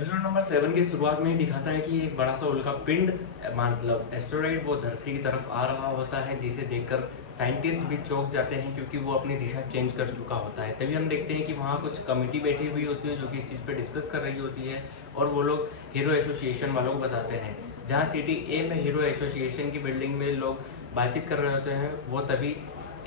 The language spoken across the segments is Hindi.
एपिसोड नंबर 7 की शुरुआत में ही दिखाता है कि एक बड़ा सा उल्का पिंड मतलब एस्टेरॉइड वो धरती की तरफ आ रहा होता है, जिसे देखकर साइंटिस्ट भी चौंक जाते हैं क्योंकि वो अपनी दिशा चेंज कर चुका होता है। तभी हम देखते हैं कि वहाँ कुछ कमेटी बैठी हुई होती है जो कि इस चीज़ पे डिस्कस कर रही होती है और वो लोग हीरो एसोसिएशन वालों को बताते हैं। जहाँ सिटी ए में हीरो एसोसिएशन की बिल्डिंग में लोग बातचीत कर रहे होते हैं, वो तभी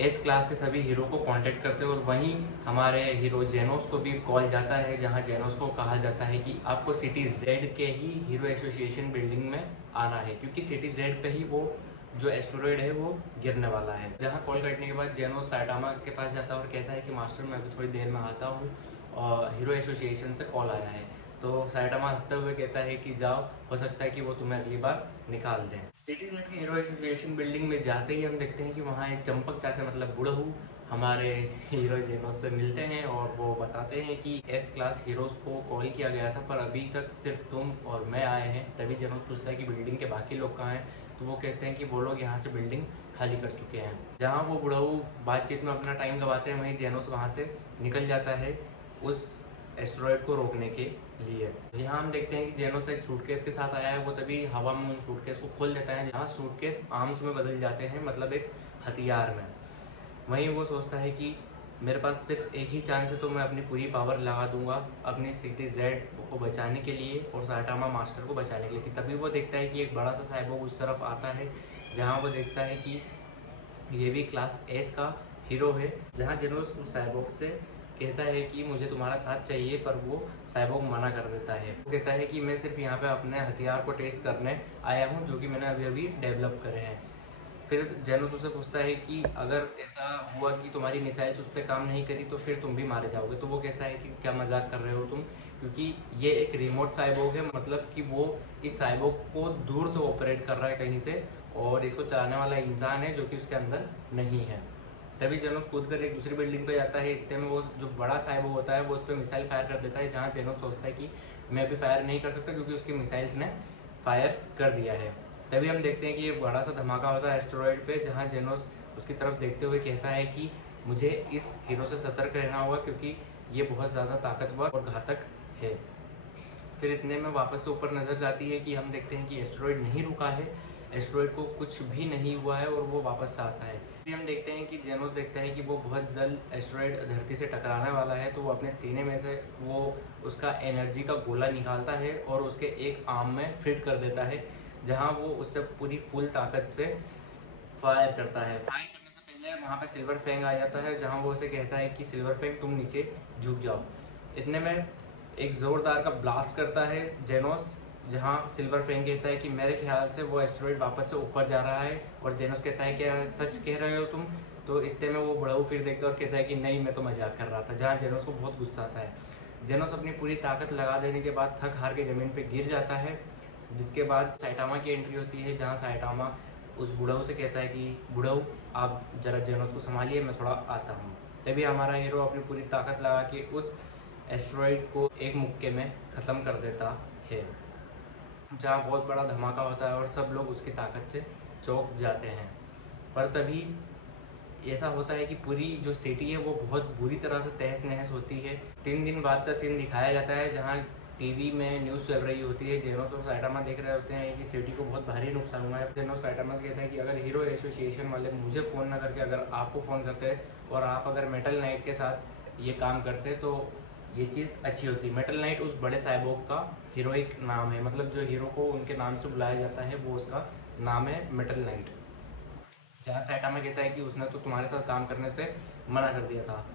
एस क्लास के सभी हीरो को कांटेक्ट करते हैं और वहीं हमारे हीरो जेनोस को भी कॉल जाता है, जहां जेनोस को कहा जाता है कि आपको सिटी जेड के ही हीरो एसोसिएशन बिल्डिंग में आना है, क्योंकि सिटी जेड पे ही वो जो एस्टेरॉयड है वो गिरने वाला है। जहां कॉल करने के बाद जेनोस साइटामा के पास जाता है और कहता है कि मास्टर मैं अभी थोड़ी देर में आता हूँ और हीरो एसोसिएशन से कॉल आया है। तो साइटामा हंसते हुए कहता है कि जाओ, हो सकता है कि वो तुम्हें अगली बार निकाल दें। सिटी जेड के हीरो एसोसिएशन बिल्डिंग में जाते ही हम देखते हैं कि वहाँ एक चंपक चाचा मतलब बूढ़ू हमारे हीरो जेनोस से मिलते हैं और वो बताते हैं कि एस क्लास हीरोज को कॉल किया गया था पर अभी तक सिर्फ तुम और मैं आए हैं। तभी जेनोस पूछता है कि बिल्डिंग के बाकी लोग कहाँ हैं, तो वो कहते हैं कि वो लोग यहाँ से बिल्डिंग खाली कर चुके हैं। जहाँ वो बुढ़ऊ बातचीत में अपना टाइम गवाते हैं, वहीं जेनोस वहाँ से निकल जाता है उस एस्टेरॉयड को रोकने के लिए। यहाँ हम देखते हैं कि जेनोस एक सूटकेस के साथ आया है, वो तभी हवा में उन सूटकेस को खोल देता है, जहाँ सूटकेस आर्म्स में बदल जाते हैं, मतलब एक हथियार में। वहीं वो सोचता है कि मेरे पास सिर्फ एक ही चांस है, तो मैं अपनी पूरी पावर लगा दूंगा अपनी सिटी जेड को बचाने के लिए और साइटामा मास्टर को बचाने के लिए। कि तभी वो देखता है कि एक बड़ा सा साइबोर्ग उस तरफ आता है, जहाँ वो देखता है कि ये भी क्लास एस का हीरो है। जहाँ जेनोस उस साइबोर्ग से कहता है कि मुझे तुम्हारा साथ चाहिए, पर वो साइबोर्ग मना कर देता है। वो कहता है कि मैं सिर्फ यहाँ पे अपने हथियार को टेस्ट करने आया हूँ, जो कि मैंने अभी अभी डेवलप करे हैं। फिर जेनोस उससे पूछता है कि अगर ऐसा हुआ कि तुम्हारी मिसाइल्स उस पर काम नहीं करी तो फिर तुम भी मारे जाओगे। तो वो कहता है कि क्या मजाक कर रहे हो तुम, क्योंकि ये एक रिमोट साइबोर्ग है, मतलब कि वो इस साइबोर्ग को दूर से ऑपरेट कर रहा है कहीं से, और इसको चलाने वाला इंसान है जो कि उसके अंदर नहीं है। तभी जेनोस कूद कर एक दूसरी बिल्डिंग पे जाता है। इतने में वो जो बड़ा साइबोर्ग होता है वो उस पर मिसाइल फायर कर देता है, जहाँ जेनोस सोचता है कि मैं अभी फायर नहीं कर सकता क्योंकि उसकी मिसाइल्स ने फायर कर दिया है। तभी हम देखते हैं कि एक बड़ा सा धमाका होता है एस्टेरॉयड पे, जहाँ जेनोस उसकी तरफ देखते हुए कहता है कि मुझे इस हीरो से सतर्क रहना होगा क्योंकि ये बहुत ज़्यादा ताकतवर और घातक है। फिर इतने में वापस से ऊपर नजर जाती है कि हम देखते हैं कि एस्टेरॉयड नहीं रुका है, एस्टेरॉयड को कुछ भी नहीं हुआ है और वो वापस आता है। फिर हम देखते हैं कि जेनोस देखता है कि वो बहुत जल्द एस्टेरॉयड धरती से टकराने वाला है, तो वो अपने सीने में से वो उसका एनर्जी का गोला निकालता है और उसके एक आर्म में फिट कर देता है, जहाँ वो उससे पूरी फुल ताकत से फायर करता है। फायर करने से पहले वहाँ पे सिल्वर फैंग आ जाता है, जहाँ वो उसे कहता है कि सिल्वर फैंग तुम नीचे झुक जाओ। इतने में एक जोरदार का ब्लास्ट करता है जेनोस, जहाँ सिल्वर फैंग कहता है कि मेरे ख्याल से वो एस्टेरॉयड वापस से ऊपर जा रहा है, और जेनोस कहता है क्या सच कह रहे हो तुम। तो इतने में वो बुढ़ऊ फिर देखता है और कहता है कि नहीं, मैं तो मजाक कर रहा था, जहाँ जेनोस को बहुत गुस्सा आता है। जेनोस अपनी पूरी ताकत लगा देने के बाद थक हार के जमीन पे गिर जाता है, जिसके बाद साइटामा की एंट्री होती है, जहाँ साइटामा उस बुढ़ऊ से कहता है कि बुढ़ऊ आप जरा जेनोस को संभालिए, मैं थोड़ा आता हूँ। तभी हमारा हीरो अपनी पूरी ताकत लगा के उस एस्टेरॉयड को एक मुक्के में ख़त्म कर देता है, जहाँ बहुत बड़ा धमाका होता है और सब लोग उसकी ताकत से चौंक जाते हैं। पर तभी ऐसा होता है कि पूरी जो सिटी है वो बहुत बुरी तरह से तहस नहस होती है। 3 दिन बाद का सीन दिखाया जाता है, जहाँ टीवी में न्यूज़ चल रही होती है। जेनोस और साइटामा देख रहे होते हैं कि सिटी को बहुत भारी नुकसान हुआ है। जेनोस साइटामा से कहते हैं कि अगर हीरो एसोसिएशन वाले मुझे फ़ोन ना करके अगर आपको फ़ोन करते और आप अगर मेटल नाइट के साथ ये काम करते तो ये चीज़ अच्छी होती। मेटल नाइट उस बड़े साइबोर्ग का हीरोइक नाम है, मतलब जो हीरो को उनके नाम से बुलाया जाता है वो उसका नाम है मेटल नाइट। जहाँ सैटामा कहता है कि उसने तो तुम्हारे साथ काम करने से मना कर दिया था।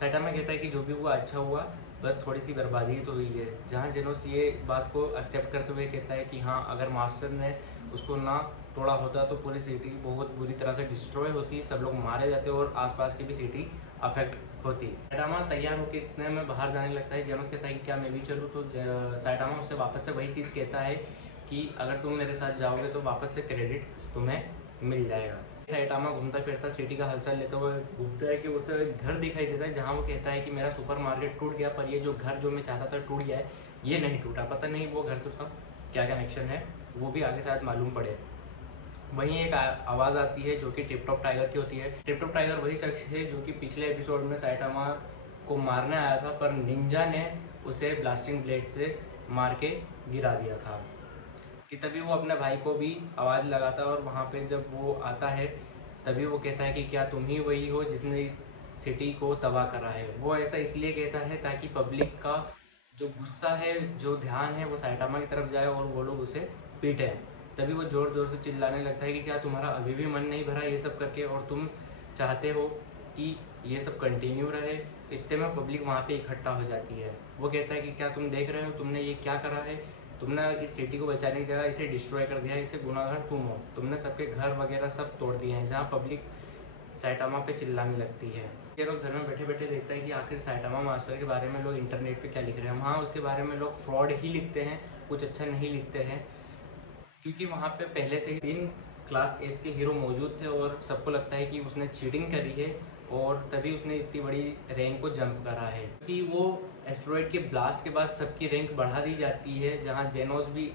सैटामा कहता है कि जो भी हुआ अच्छा हुआ, बस थोड़ी सी बर्बादी तो हुई है। जहाँ जेनोस ये बात को एक्सेप्ट करते हुए कहता है कि हाँ, अगर मास्टर ने उसको ना तोड़ा होता तो पूरी सिटी बहुत बुरी तरह से डिस्ट्रॉय होती, सब लोग मारे जाते और आसपास की भी सिटी अफेक्ट होती। सैटामा तैयार होकर इतने में बाहर जाने लगता है। जेनोस कहता है कि क्या मैं भी चलूँ, तो सैटामा उससे वापस से वही चीज़ कहता है कि अगर तुम मेरे साथ जाओगे तो वापस से क्रेडिट तुम्हें मिल जाएगा। सैटामा घूमता फिरता सिटी का हलचल लेते हुए घूमता है कि उसे एक घर दिखाई देता है, जहाँ वो कहता है कि मेरा सुपरमार्केट टूट गया, पर ये जो घर जो मैं चाहता था टूट गया है, ये नहीं टूटा। पता नहीं वो घर से उसका क्या कनेक्शन है, वो भी आगे शायद मालूम पड़े। वहीं एक आवाज़ आती है जो कि टिप टॉप टाइगर की होती है। टिप टॉप टाइगर वही शख्स है जो कि पिछले एपिसोड में सैटामा को मारने आया था, पर निंजा ने उसे ब्लास्टिंग ब्लेड से मार के गिरा दिया था। कि तभी वो अपने भाई को भी आवाज़ लगाता है और वहाँ पे जब वो आता है तभी वो कहता है कि क्या तुम ही वही हो जिसने इस सिटी को तबाह करा है। वो ऐसा इसलिए कहता है ताकि पब्लिक का जो गुस्सा है, जो ध्यान है, वो साइटामा की तरफ जाए और वो लोग उसे पीटें। तभी वो ज़ोर ज़ोर से चिल्लाने लगता है कि क्या तुम्हारा अभी भी मन नहीं भरा ये सब करके, और तुम चाहते हो कि ये सब कंटिन्यू रहे। इतने में पब्लिक वहाँ पे इकट्ठा हो जाती है। वो कहता है कि क्या तुम देख रहे हो तुमने ये क्या करा है, तुमने इस सिटी को बचाने की जगह इसे डिस्ट्रॉय कर दिया है, इसे गुनाहगार तुम हो, तुमने सबके घर वगैरह सब तोड़ दिए हैं। जहाँ पब्लिक साइटामा पे चिल्लाने लगती है। फिर उस घर में बैठे बैठे देखता है कि आखिर साइटामा मास्टर के बारे में लोग इंटरनेट पे क्या लिख रहे हैं। वहाँ उसके बारे में लोग फ्रॉड ही लिखते हैं, कुछ अच्छा नहीं लिखते हैं, क्योंकि वहाँ पे पहले से ही 3 क्लास एस के हीरो मौजूद थे और सबको लगता है कि उसने चीटिंग करी है और तभी उसने इतनी बड़ी रैंक को जंप करा है। क्योंकि वो एस्ट्रॉयड के ब्लास्ट के बाद सबकी रैंक बढ़ा दी जाती है, जहाँ जेनोस भी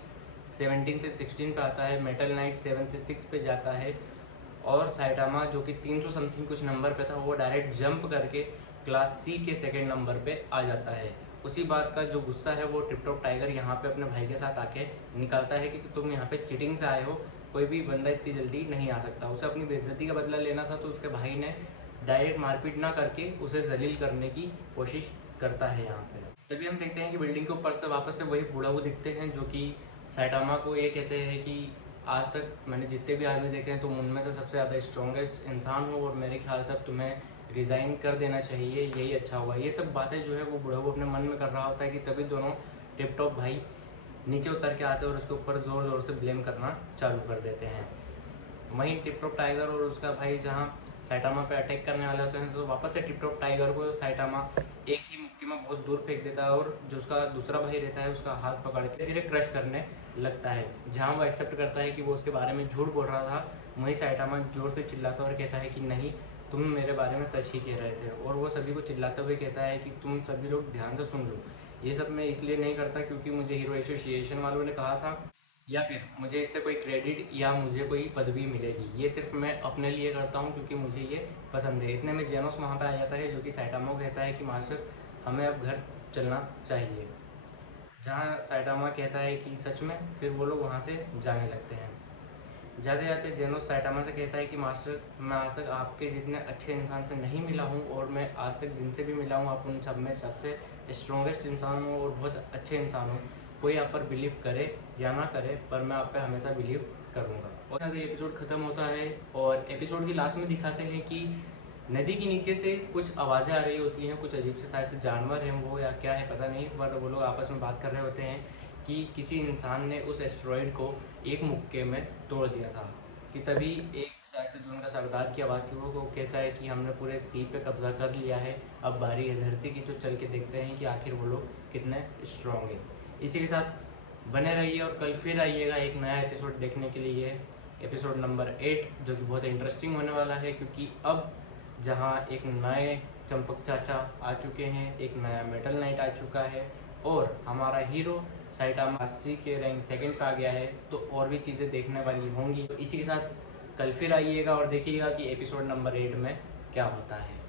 17 से 16 पे आता है, मेटल नाइट 7 से 6 पे जाता है, और साइटामा जो कि 300 समथिंग कुछ नंबर पे था वो डायरेक्ट जंप करके क्लास सी के सेकेंड नंबर पे आ जाता है। उसी बात का जो गुस्सा है वो टिप टॉप टाइगर यहाँ पे अपने भाई के साथ आके निकालता है कि तुम यहाँ पे चीटिंग से आए हो, कोई भी बंदा इतनी जल्दी नहीं आ सकता। उसे अपनी बेइज्जती का बदला लेना था तो उसके भाई ने डायरेक्ट मारपीट ना करके उसे जलील करने की कोशिश करता है यहाँ पे। तभी हम देखते हैं कि बिल्डिंग के ऊपर से वापस से वही बूढ़ा वो दिखते हैं जो कि साइटामा को ये कहते हैं कि आज तक मैंने जितने भी आदमी देखे हैं तुम उनमें से सबसे ज़्यादा स्ट्रॉन्गेस्ट इंसान हो और मेरे ख्याल से अब तुम्हें रिज़ाइन कर देना चाहिए, यही अच्छा होगा। ये सब बातें जो है वो बूढ़ा वो अपने मन में कर रहा होता है कि तभी दोनों टिप टॉप भाई नीचे उतर के आते हैं और उसके ऊपर ज़ोर ज़ोर से ब्लेम करना चालू कर देते हैं। वहीं टिप टॉप टाइगर और उसका भाई जहाँ साइटामा पे अटैक करने वाले होते हैं तो वापस से टिप टॉप टाइगर को साइटामा एक ही मुक्की में बहुत दूर फेंक देता है और जो उसका दूसरा भाई रहता है उसका हाथ पकड़ के धीरे क्रश करने लगता है। जहाँ वो एक्सेप्ट करता है कि वो उसके बारे में झूठ बोल रहा था, वहीं साइटामा जोर से चिल्लाता और कहता है कि नहीं, तुम मेरे बारे में सच ही कह रहे थे। और वो सभी को चिल्लाते हुए कहता है कि तुम सभी लोग ध्यान से सुन लो, ये सब मैं इसलिए नहीं करता क्योंकि मुझे हीरो एसोसिएशन वालों ने कहा था या फिर मुझे इससे कोई क्रेडिट या मुझे कोई पदवी मिलेगी, ये सिर्फ मैं अपने लिए करता हूँ क्योंकि मुझे ये पसंद है। इतने में जेनोस वहाँ पे आ जाता है जो कि साइटामा को कहता है कि मास्टर हमें अब घर चलना चाहिए। जहाँ साइटामा कहता है कि सच में, फिर वो लोग वहाँ से जाने लगते हैं। जाते जाते जेनोस साइटामा से कहता है कि मास्टर मैं आज तक आपके जितने अच्छे इंसान से नहीं मिला हूँ और मैं आज तक जिनसे भी मिला हूँ आप उन सब में सबसे स्ट्रॉन्गेस्ट इंसान हूँ और बहुत अच्छे इंसान हूँ। कोई आप पर बिलीव करे या ना करे पर मैं आप पे हमेशा बिलीव करूँगा। और एपिसोड ख़त्म होता है और एपिसोड की लास्ट में दिखाते हैं कि नदी के नीचे से कुछ आवाज़ें आ रही होती हैं, कुछ अजीब से शायद से जानवर हैं वो या क्या है पता नहीं, पर वो लोग आपस में बात कर रहे होते हैं कि किसी इंसान ने उस एस्ट्रॉयड को एक मुक्के में तोड़ दिया था। कि तभी एक शायद से जो उनका सरदार की आवाज़ थी वो कहता है कि हमने पूरे सी पे कब्जा कर लिया है, अब बारी है धरती की, तो चल के देखते हैं कि आखिर वो लोग कितने स्ट्रॉन्ग हैं। इसी के साथ बने रहिए और कल फिर आइएगा एक नया एपिसोड देखने के लिए, एपिसोड नंबर 8, जो कि बहुत इंटरेस्टिंग होने वाला है क्योंकि अब जहाँ एक नए चंपक चाचा आ चुके हैं, एक नया मेटल नाइट आ चुका है और हमारा हीरो साइटामा 80 के रैंक सेकंड पे आ गया है, तो और भी चीज़ें देखने वाली होंगी। तो इसी के साथ कल फिर आइएगा और देखिएगा कि एपिसोड नंबर 8 में क्या होता है।